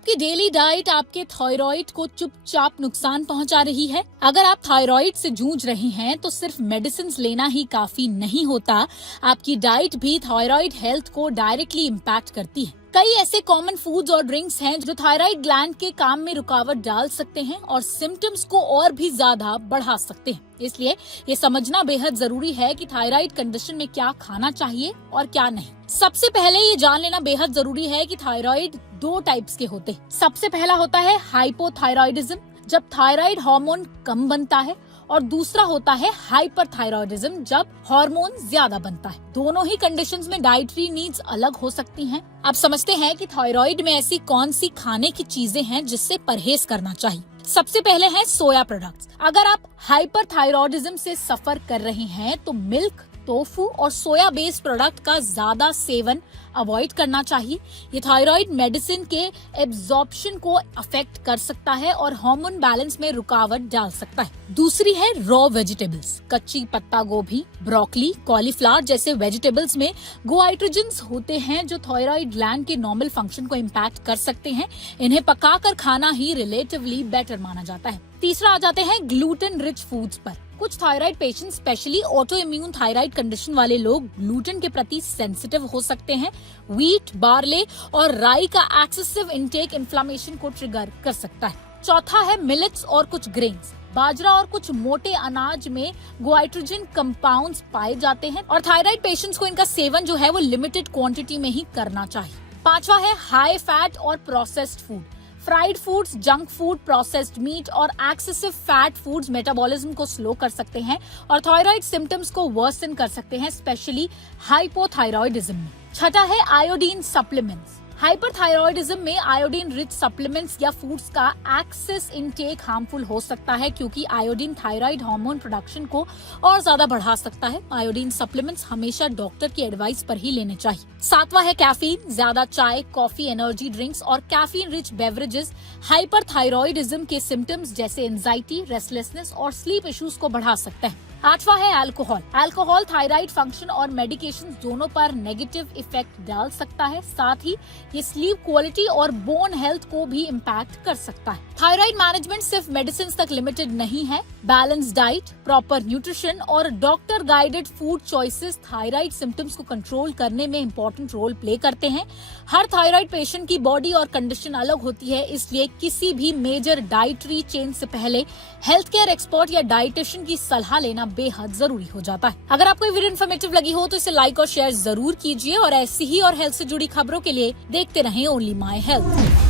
आपकी daily diet आपके thyroid को चुपचाप नुकसान पहुंचा रही है? अगर आप थायराइड से जूझ रहे हैं तो सिर्फ मेडिसिन लेना ही काफी नहीं होता, आपकी डाइट भी थायराइड हेल्थ को डायरेक्टली इम्पैक्ट करती है। कई ऐसे कॉमन फूड्स और ड्रिंक्स हैं जो थायराइड ग्लैंड के काम में रुकावट डाल सकते हैं और सिम्टम्स को और भी ज्यादा बढ़ा सकते हैं। इसलिए ये समझना बेहद जरूरी है कि थायराइड कंडीशन में क्या खाना चाहिए और क्या नहीं। सबसे पहले ये जान लेना बेहद जरूरी है कि थायराइड दो टाइप्स के होते हैं। सबसे पहला होता है हाइपोथायराइडिज्म, जब थायराइड हार्मोन कम बनता है, और दूसरा होता है हाइपरथायराइडिज्म, जब हार्मोन ज्यादा बनता है। दोनों ही कंडीशंस में डाइटरी नीड्स अलग हो सकती हैं। अब समझते हैं कि थायराइड में ऐसी कौन सी खाने की चीजें हैं जिससे परहेज करना चाहिए। सबसे पहले है सोया प्रोडक्ट्स। अगर आप हाइपरथायराइडिज्म से सफर कर रहे हैं तो मिल्क, टोफू और सोया बेस्ड प्रोडक्ट का ज्यादा सेवन अवॉइड करना चाहिए। ये थायराइड मेडिसिन के एब्जॉर्प्शन को अफेक्ट कर सकता है और हार्मोन बैलेंस में रुकावट डाल सकता है। दूसरी है रॉ वेजिटेबल्स। कच्ची पत्ता गोभी, ब्रोकली, कॉलीफ्लावर जैसे वेजिटेबल्स में गोआइट्रोजेंस होते हैं जो थायराइड ग्लैंड के नॉर्मल फंक्शन को इम्पैक्ट कर सकते हैं। इन्हें पकाकर खाना ही रिलेटिवली बेटर माना जाता है। तीसरा आ जाते हैं ग्लूटेन रिच फूड्स पर। कुछ thyroid patient, specially auto immune thyroid condition वाले लोग ग्लूटेन के प्रति सेंसिटिव हो सकते हैं। व्हीट, बार्ले और राई का एक्सेसिव इंटेक इन्फ्लेमेशन को ट्रिगर कर सकता है। चौथा है मिलेट्स और कुछ ग्रेन्स। बाजरा और कुछ मोटे अनाज में गोआइट्रोजन कंपाउंड्स पाए जाते हैं और थायराइड पेशेंट्स को इनका सेवन जो है वो लिमिटेड क्वांटिटी में ही करना चाहिए। पांचवा है हाई फैट और processed food. Fried foods, junk food, processed meat और एक्सेसिव फैट फूड्स मेटाबॉलिज्म को स्लो कर सकते हैं और थायराइड सिम्टम्स को वर्सन कर सकते हैं, स्पेशली हाइपोथायराइडिज्म में। छठा है आयोडीन सप्लीमेंट्स। हाइपरथायराइडिज्म में आयोडीन रिच सप्लीमेंट्स या फूड्स का एक्सेस इनटेक हार्मफुल हो सकता है क्योंकि आयोडीन थायराइड हार्मोन प्रोडक्शन को और ज्यादा बढ़ा सकता है। आयोडीन सप्लीमेंट्स हमेशा डॉक्टर की एडवाइस पर ही लेने चाहिए। सातवां है कैफीन। ज्यादा चाय, कॉफी, एनर्जी ड्रिंक्स और कैफीन रिच बेवरेजेस हाइपरथायराइडिज्म के सिम्टम्स जैसे एंजाइटी, रेस्टलेसनेस और स्लीप इश्यूज को बढ़ा सकता है। आठवां है अल्कोहल। अल्कोहल थायराइड फंक्शन और मेडिकेशन दोनों पर नेगेटिव इफेक्ट डाल सकता है। साथ ही ये स्लीप क्वालिटी और बोन हेल्थ को भी इम्पैक्ट कर सकता है। थायराइड मैनेजमेंट सिर्फ मेडिसिन तक लिमिटेड नहीं है। बैलेंस डाइट, प्रॉपर न्यूट्रिशन और doctor guided food choices thyroid symptoms को कंट्रोल करने में इम्पोर्टेंट रोल प्ले करते हैं। हर थायराइड पेशेंट की बॉडी और कंडीशन अलग होती है, इसलिए किसी भी मेजर डाइटरी चेंज से पहले हेल्थ केयर एक्सपर्ट या डाइटिशियन की सलाह लेना बेहद जरूरी हो जाता है। अगर आपको ये वीडियो इन्फॉर्मेटिव लगी हो तो इसे लाइक और शेयर जरूर कीजिए और ऐसी ही और हेल्थ से जुड़ी खबरों के लिए देखते रहें ओनली माय हेल्थ।